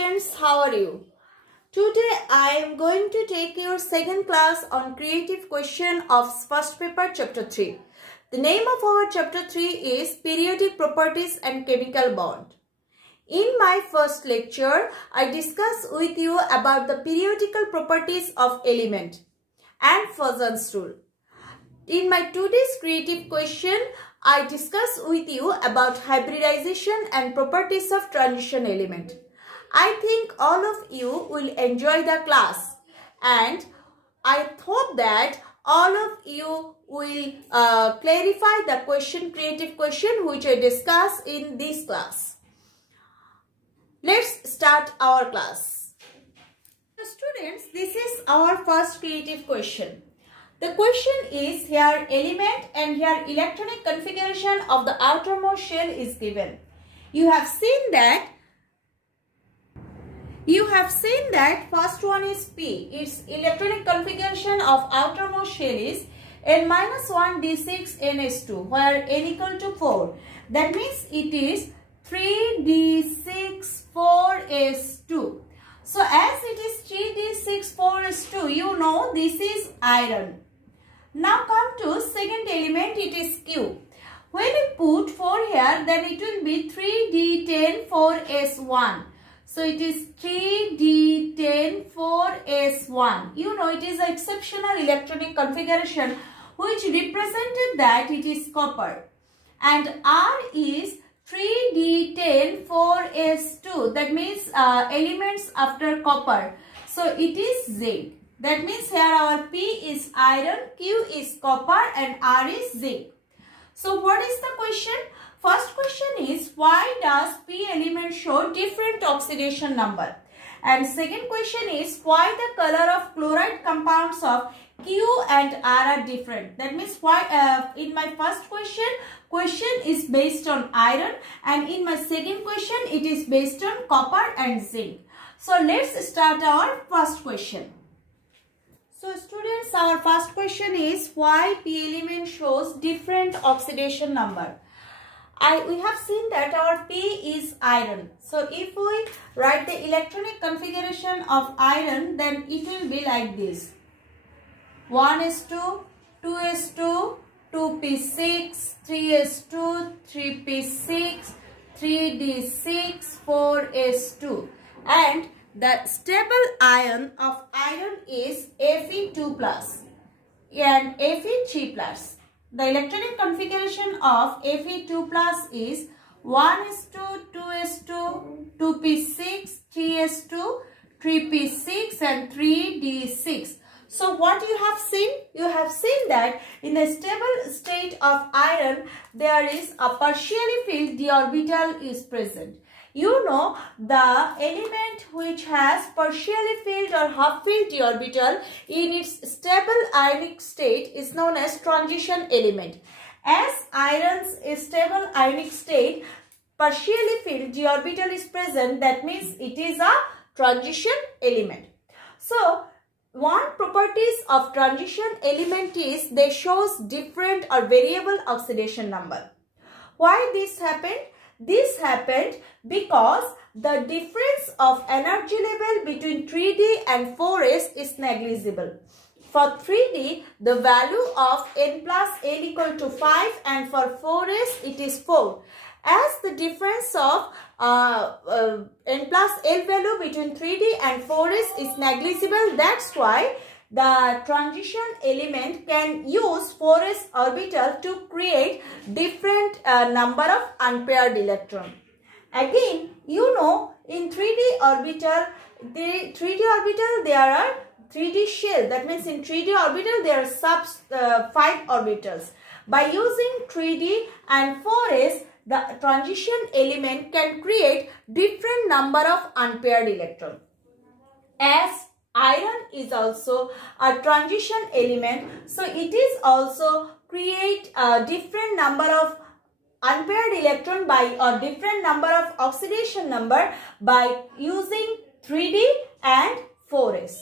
students, how are you? Today I am going to take your second class on creative question of first paper chapter 3. The name of our chapter 3 is periodic properties and chemical bond. In my first lecture, I discussed with you about the periodical properties of element and Poisson's rule. In my today's creative question, I discussed with you about hybridization and properties of transition element. I think all of you will enjoy the class, and I thought that all of you will clarify the creative question which I discussed in this class. Let's start our class. So students, this is our first creative question. The question is here element and here electronic configuration of the outermost shell is given. You have seen that first one is P. Its electronic configuration of outermost shell is N-1d6NS2 where N equal to 4. That means it is 3d6-4s2. So as it is 3d6-4s2, you know this is iron. Now come to second element, it is Q. When we put 4 here, then it will be 3d10-4s1. So it is 3d10-4s1. You know it is an exceptional electronic configuration which represented that it is copper. And R is 3d10-4s2. That means elements after copper. So it is zinc. That means here our P is iron, Q is copper and R is zinc. So what is the question? First question is why does P element show different oxidation number? And second question is why the color of chloride compounds of Q and R are different. That means why in my first question is based on iron, and in my second question it is based on copper and zinc. So let's start our first question. So students, our first question is why P element shows different oxidation number. We have seen that our P is iron. So if we write the electronic configuration of iron, then it will be like this. 1s2, 2s2, 2p6, 3s2, 3p6, 3d6, 4s2. And the stable ion of iron is Fe2+ and Fe3+. The electronic configuration of Fe2+ is 1s2, 2s2, 2p6, 3s2, 3p6 and 3d6. So what you have seen? You have seen that in a stable state of iron, there is a partially filled d orbital is present. You know the element which has partially filled or half filled d orbital in its stable ionic state is known as transition element. As iron's stable ionic state partially filled d orbital is present, that means it is a transition element. So one properties of transition element is they shows different or variable oxidation number. Why this happened? This happened because the difference of energy level between 3D and 4s is negligible. For 3D, the value of N plus L equal to 5 and for 4s it is 4. As the difference of N plus L value between 3D and 4s is negligible, that's why the transition element can use 4s orbital to create different number of unpaired electron. Again, you know in 3D orbital, there are 3D shell. That means in 3D orbital there are 5 orbitals. By using 3D and 4s, the transition element can create different number of unpaired electron. As iron is also a transition element, so it is also create a different number of unpaired electron or different number of oxidation number by using 3D and 4s.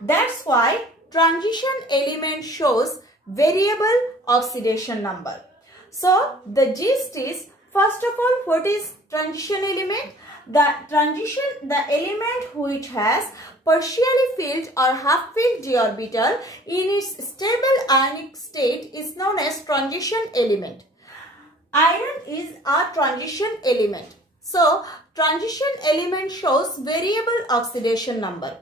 That's why transition element shows variable oxidation number. So the gist is, first of all, what is transition element? the element which has partially filled or half filled d orbital in its stable ionic state is known as transition element. Iron is a transition element. So, transition element shows variable oxidation number.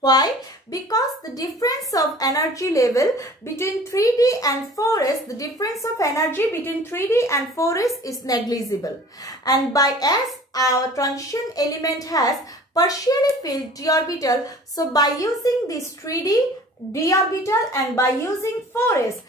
Why? Because the difference of energy level between 3D and 4s, the difference of energy between 3D and 4s is negligible. And as our transition element has partially filled d orbital, so by using this 3D d orbital and by using 4s,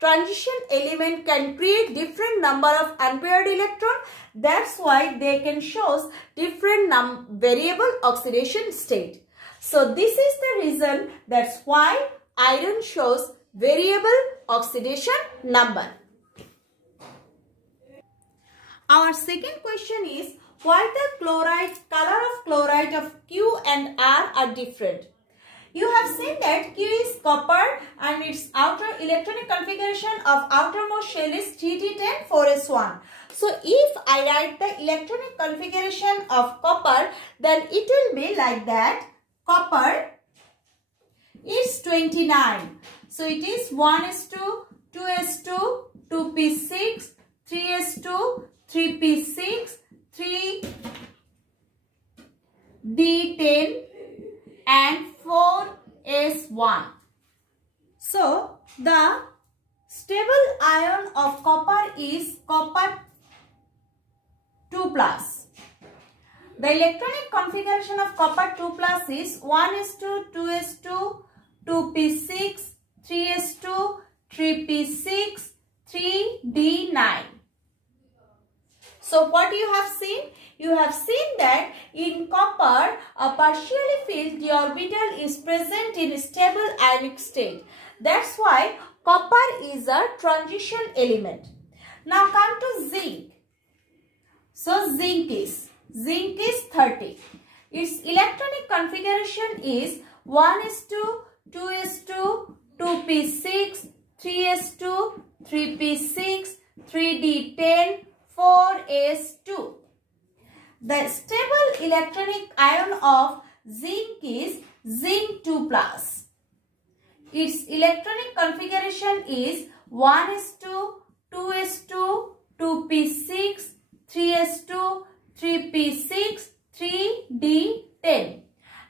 transition element can create different number of unpaired electron. That's why they can show different variable oxidation state. So this is the reason that's why iron shows variable oxidation number. Our second question is why the color of chloride of Q and R are different. You have seen that Q is copper and its outer electronic configuration of outermost shell is 3D10 4s1. So if I write the electronic configuration of copper, then it will be like that. Copper is 29. So it is 1s2, 2s2, 2p6, 3s2, 3p6, 3d10 and 4s1. So the stable ion of copper is copper 2+. The electronic configuration of copper 2+ is 1s2, 2s2, 2p6, 3s2, 3p6, 3d9. So what you have seen? You have seen that in copper, a partially filled d orbital is present in stable ionic state. That's why copper is a transition element. Now come to zinc. So zinc is 30. Its electronic configuration is 1s2, 2s2, 2p6, 3s2, 3p6, 3d10, 4s2. The stable electronic ion of zinc is zinc 2+. Its electronic configuration is 1s2, 2s2, 2p6, 3s2, 3p6, 3d10.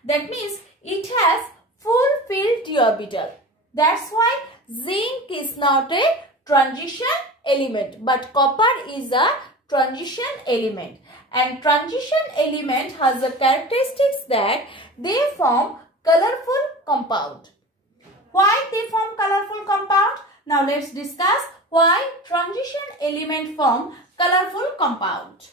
That means it has full filled d orbital. That's why zinc is not a transition element, but copper is a transition element. And transition element has the characteristics that they form colorful compound. Why they form colorful compound? Now let's discuss why transition element form colorful compound.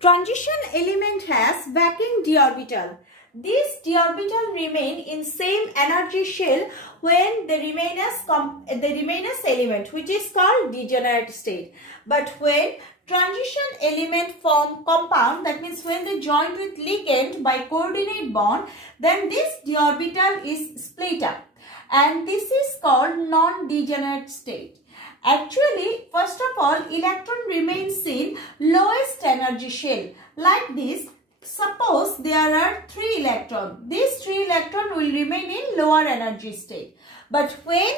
Transition element has vacuum d orbital. This d orbital remain in same energy shell when the remainers element, which is called degenerate state. But when transition element form compound, that means when they join with ligand by coordinate bond, then this d orbital is split up, and this is called non-degenerate state. Actually, first of all, electron remains in lowest energy shell. Like this, suppose there are 3 electrons. These 3 electrons will remain in lower energy state. But when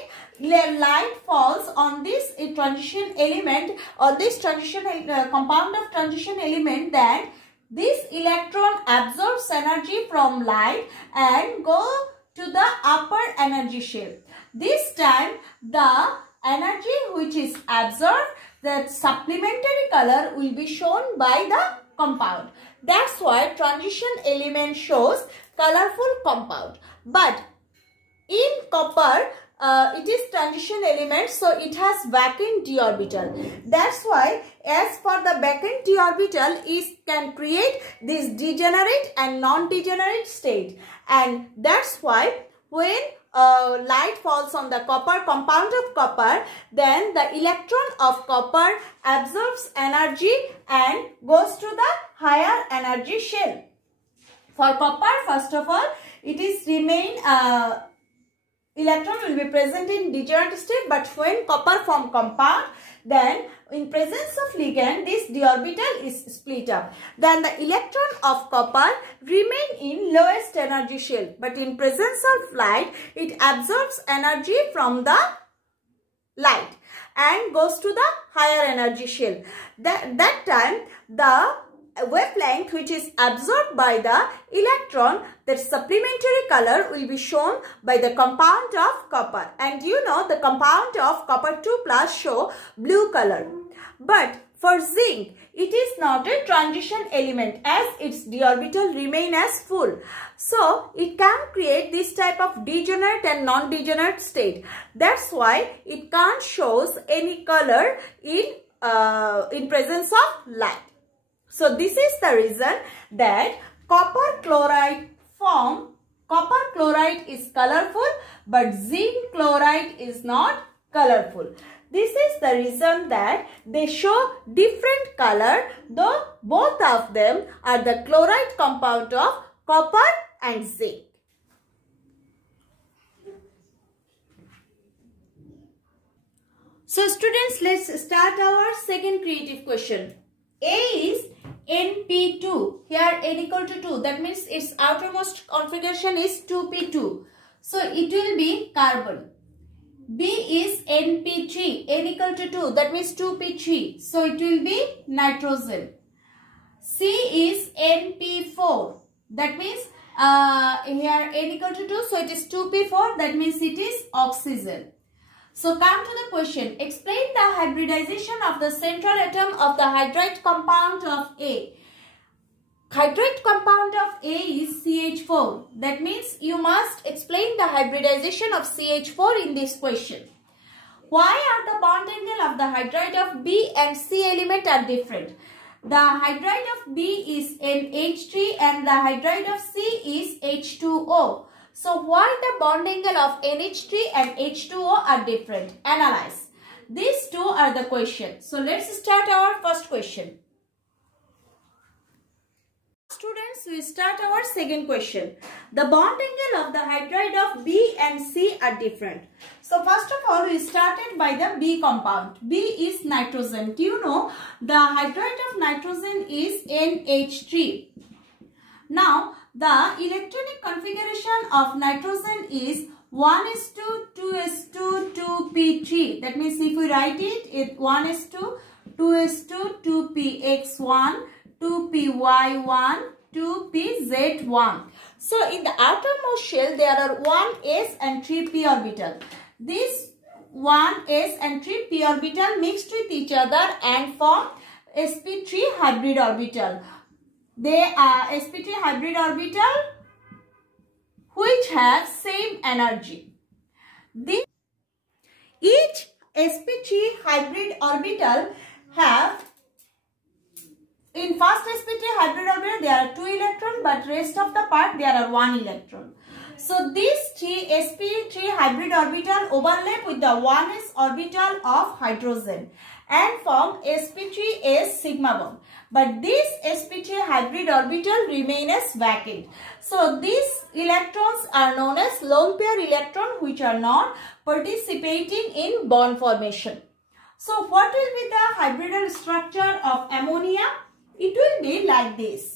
light falls on this transition element or this transition compound of transition element, then this electron absorbs energy from light and go to the upper energy shell. This time the energy which is absorbed, that supplementary color will be shown by the compound. That's why transition element shows colorful compound. But in copper, it is transition element, so it has vacant d orbital. That's why as for the vacant d orbital, it can create this degenerate and non-degenerate state. And that's why when light falls on the copper compound of copper, then the electron of copper absorbs energy and goes to the higher energy shell. For copper, first of all, it is remain electron will be present in degenerate state, but when copper form compound, then in presence of ligand, this d orbital is split up. Then the electron of copper remain in lowest energy shell, but in presence of light, it absorbs energy from the light and goes to the higher energy shell. That time, the wavelength which is absorbed by the electron, that supplementary color will be shown by the compound of copper. And you know the compound of copper 2 plus show blue color. But for zinc, it is not a transition element as its d orbital remain as full. So it can create this type of degenerate and non-degenerate state. That's why it can't shows any color in presence of light. So this is the reason that copper chloride is colorful, but zinc chloride is not colorful. This is the reason that they show different color, though both of them are the chloride compound of copper and zinc. So students, let's start our second creative question. A is Np2. Here n equal to 2. That means its outermost configuration is 2p2. So it will be carbon. B is Np3. N equal to 2. That means 2p3. So it will be nitrogen. C is Np4. That means here n equal to 2. So it is 2p4. That means it is oxygen. So come to the question. Explain the hybridization of the central atom of the hydride compound of A. Hydride compound of A is CH4. That means you must explain the hybridization of CH4 in this question. Why are the bond angle of the hydride of B and C element are different? The hydride of B is NH3 and the hydride of C is H2O. So why the bond angle of NH3 and H2O are different? Analyze. These two are the questions. So let's start our first question. Students, we start our second question. The bond angle of the hydride of B and C are different. So first of all, we started by the B compound. B is nitrogen. Do you know the hydride of nitrogen is NH3? Now, the electronic configuration of nitrogen is 1s2, 2s2, 2p3. That means if we write it, it's 1s2, 2s2, 2px1, 2py1, 2pz1. So in the outermost shell, there are 1s and 3p orbital. This 1s and 3p orbital mixed with each other and form sp3 hybrid orbital. They are sp3 hybrid orbital which have same energy. Each sp3 hybrid orbital have, in first sp3 hybrid orbital there are 2 electrons, but rest of the part there are 1 electron. So these sp3 hybrid orbital overlap with the 1s orbital of hydrogen and form sp3s sigma bond. But this sp3 hybrid orbital remain as vacant. So these electrons are known as lone pair electron which are not participating in bond formation. So what will be the hybridal structure of ammonia? It will be like this.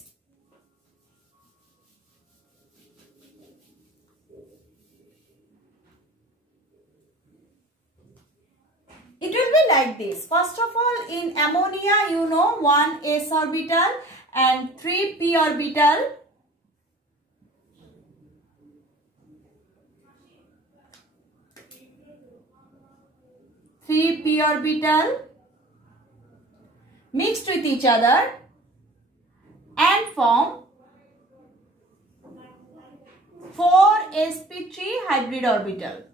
It will be like this. First of all, in ammonia, you know 1 s orbital and 3 p orbital. Three p orbital mixed with each other and form 4 sp3 hybrid orbital.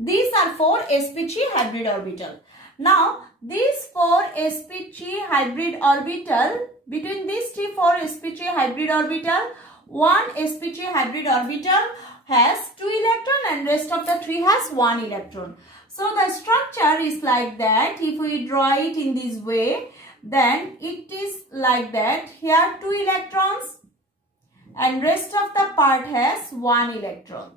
These are 4 sp3 hybrid orbital. Now, these 4 sp3 hybrid orbital, between these 4 sp3 hybrid orbital, 1 sp3 hybrid orbital has 2 electron and rest of the 3 has 1 electron. So, the structure is like that. If we draw it in this way, then it is like that. Here 2 electrons and rest of the part has 1 electron.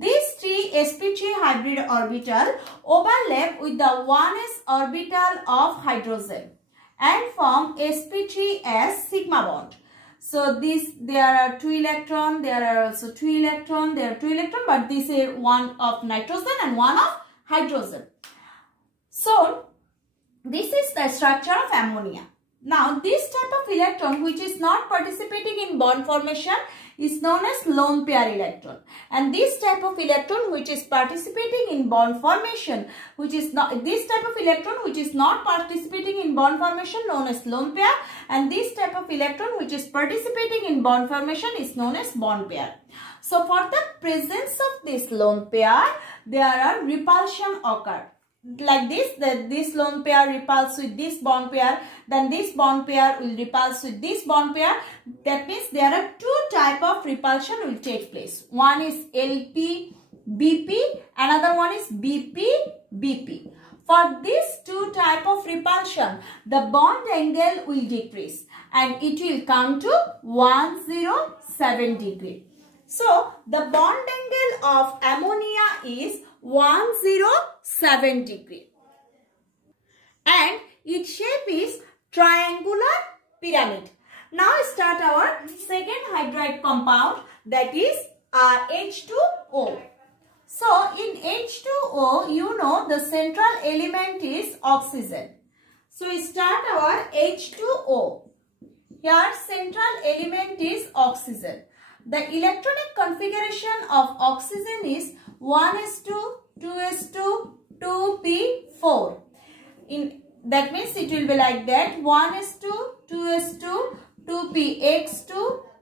these three sp3 hybrid orbital overlap with the 1s orbital of hydrogen and form sp3s sigma bond. So there are 2 electron, there are also 2 electron, there are 2 electron, but this is one of nitrogen and one of hydrogen. So this is the structure of ammonia. Now this type of electron which is not participating in bond formation is known as lone pair electron, and this type of electron which is participating in bond formation, which is not participating in bond formation, known as lone pair, and this type of electron which is participating in bond formation is known as bond pair. So for the presence of this lone pair, there are repulsion occur. Like this lone pair repulse with this bond pair, then this bond pair will repulse with this bond pair. That means there are 2 type of repulsion will take place. One is LP BP, another one is BP BP. For these 2 type of repulsion, the bond angle will decrease and it will come to 107 degree. So the bond angle of ammonia is 107 degree and its shape is triangular pyramid. Now start our second hydride compound, that is H2O. So in H2O, you know the central element is oxygen. So we start our H2O. Here central element is oxygen. The electronic configuration of oxygen is 1s2, 2s2, 2p4. That means it will be like that: 1s2, 2s2, 2px2,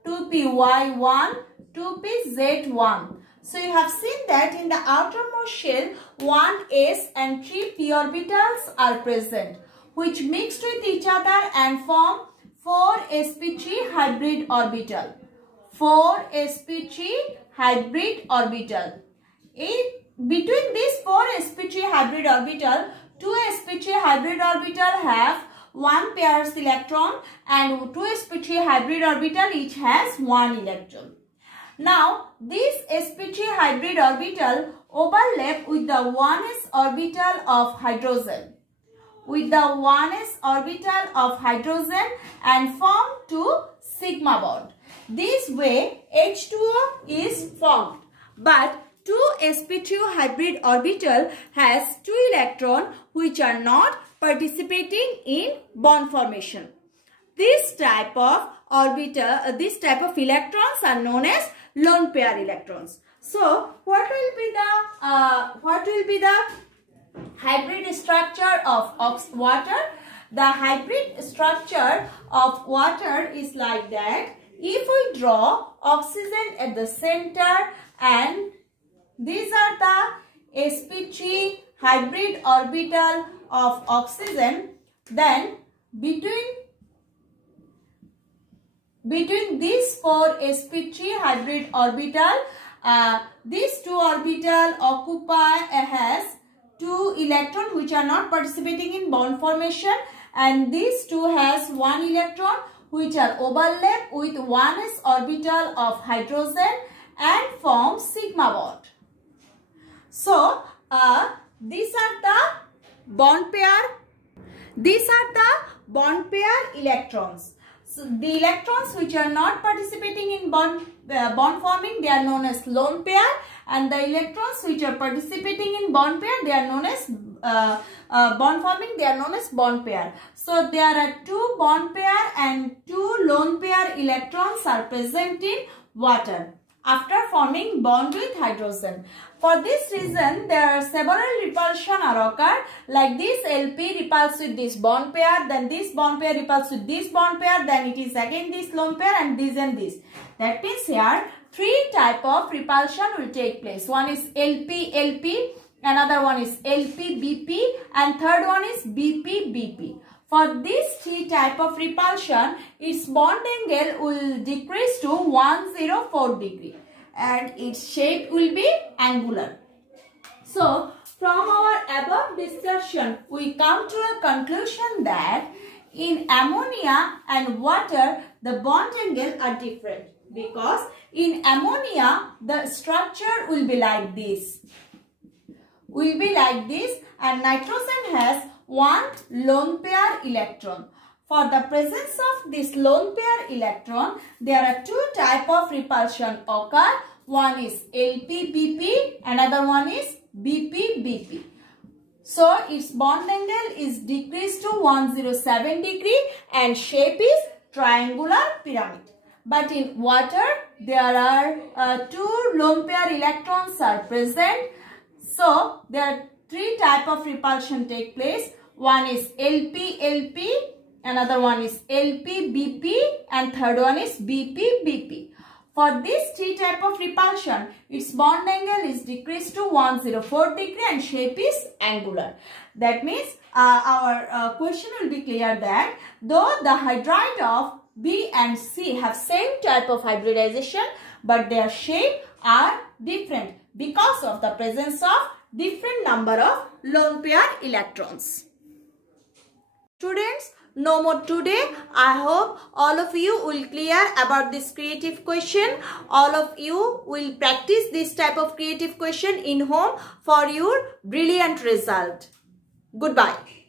2py1, 2pz1. So you have seen that in the outermost shell 1s and 3p orbitals are present, which mixed with each other and form 4 sp3 hybrid orbital. 4 sp3 hybrid orbital. Between these 4 sp3 hybrid orbital, 2 sp3 hybrid orbital have 1 pairs electron and 2 sp3 hybrid orbital each has 1 electron. Now this sp3 hybrid orbital overlap with the 1s orbital of hydrogen. And form 2 sigma bond. This way H2O is formed, but 2 sp2 hybrid orbital has 2 electrons which are not participating in bond formation. This type of electrons are known as lone pair electrons. So what will be the hybrid structure of water? The hybrid structure of water is like that. If we draw oxygen at the center and these are the sp3 hybrid orbital of oxygen, then between these 4 sp3 hybrid orbital, these 2 orbital has 2 electrons which are not participating in bond formation, and these 2 has 1 electron which are overlap with 1s orbital of hydrogen and form sigma bond. So these are the bond pair electrons. So the electrons which are not participating in bond forming, they are known as lone pair, and the electrons which are participating in bond pair, they are known as bond forming, they are known as bond pair. So there are 2 bond pair and 2 lone pair electrons are present in water after forming bond with hydrogen. For this reason, there are several repulsion are occur, like this LP repulse with this bond pair, then this bond pair repulse with this bond pair, then it is again this lone pair and this and this. That means here 3 type of repulsion will take place. One is LP-LP, another one is LP-BP, and third one is BP-BP. For these 3 type of repulsion, its bond angle will decrease to 104 degree and its shape will be angular. So, from our above discussion, we come to a conclusion that in ammonia and water, the bond angle are different, because In ammonia, the structure will be like this. And nitrogen has one lone pair electron. For the presence of this lone pair electron, there are two types of repulsion occur. One is LP-BP, another one is BP-BP. So, its bond angle is decreased to 107 degree and shape is triangular pyramid. But in water, there are two lone pair electrons are present. So, there are three types of repulsion take place. One is LP-LP, another one is LP-BP, and third one is BP-BP. For this three type of repulsion, its bond angle is decreased to 104 degree and shape is angular. That means our question will be clear that though the hydride of B and C have same type of hybridization, but their shape are different because of the presence of different number of lone pair electrons. Students, no more today. I hope all of you will clear about this creative question. All of you will practice this type of creative question in home for your brilliant result. Goodbye.